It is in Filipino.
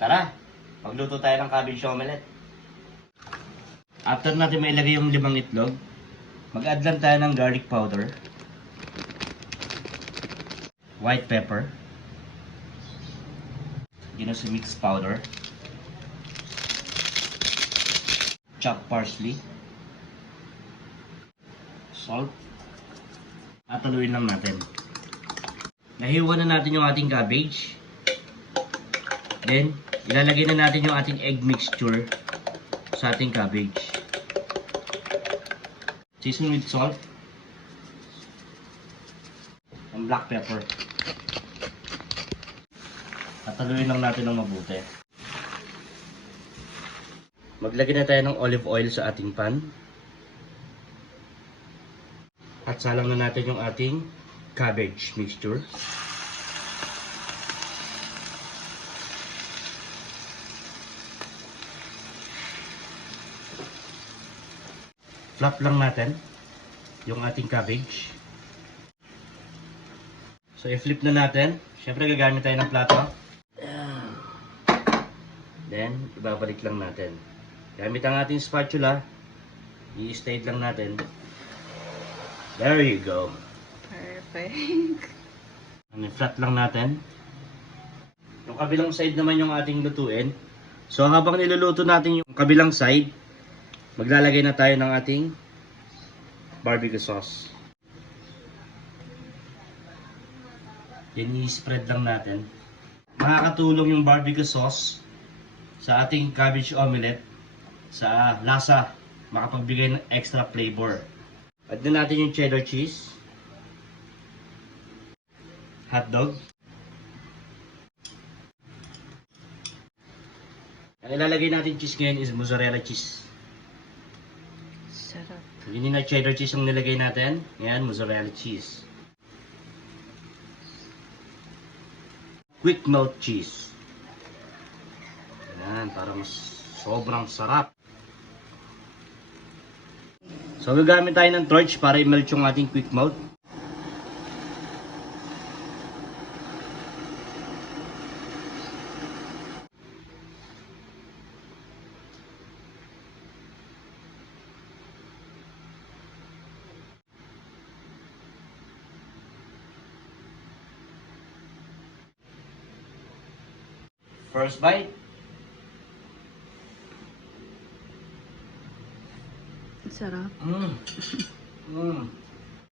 Tara, magluto tayo ng cabbage omelette. After natin mailagay yung 5 itlog, mag-add lang tayo ng garlic powder, white pepper, ginos mix powder, chopped parsley, salt, at haluin lang natin. Nahiwa na natin yung ating cabbage. Then, ilalagay na natin yung ating egg mixture sa ating cabbage. Season with salt and black pepper. At haluin lang natin ng mabuti. Maglagay na tayo ng olive oil sa ating pan. At salang na natin yung ating cabbage mixture. Flap lang natin yung ating cabbage. So i-flip na natin. Siyempre gagamit tayo ng plato. Then ibabalik lang natin. Gamit ang ating spatula. I-slide lang natin. There you go. Perfect. I-flat lang natin. Yung kabilang side naman yung ating lutuin. So habang niluluto natin yung kabilang side, maglalagay na tayo ng ating barbecue sauce. Then i-spread lang natin. Makakatulong yung barbecue sauce sa ating cabbage omelette sa lasa, makapagbigay ng extra flavor. Add na natin yung cheddar cheese, hotdog. Ang ilalagay natin cheese ngayon is mozzarella cheese. Sarap. Hindi na cheddar cheese ang nilagay natin. Yan, mozzarella cheese. Quick melt cheese. Yan, para mas sobrang sarap. So, gagamit tayo ng torch para i-melt yung ating quick melt. First bite. Sarap. Mmm. Mmm.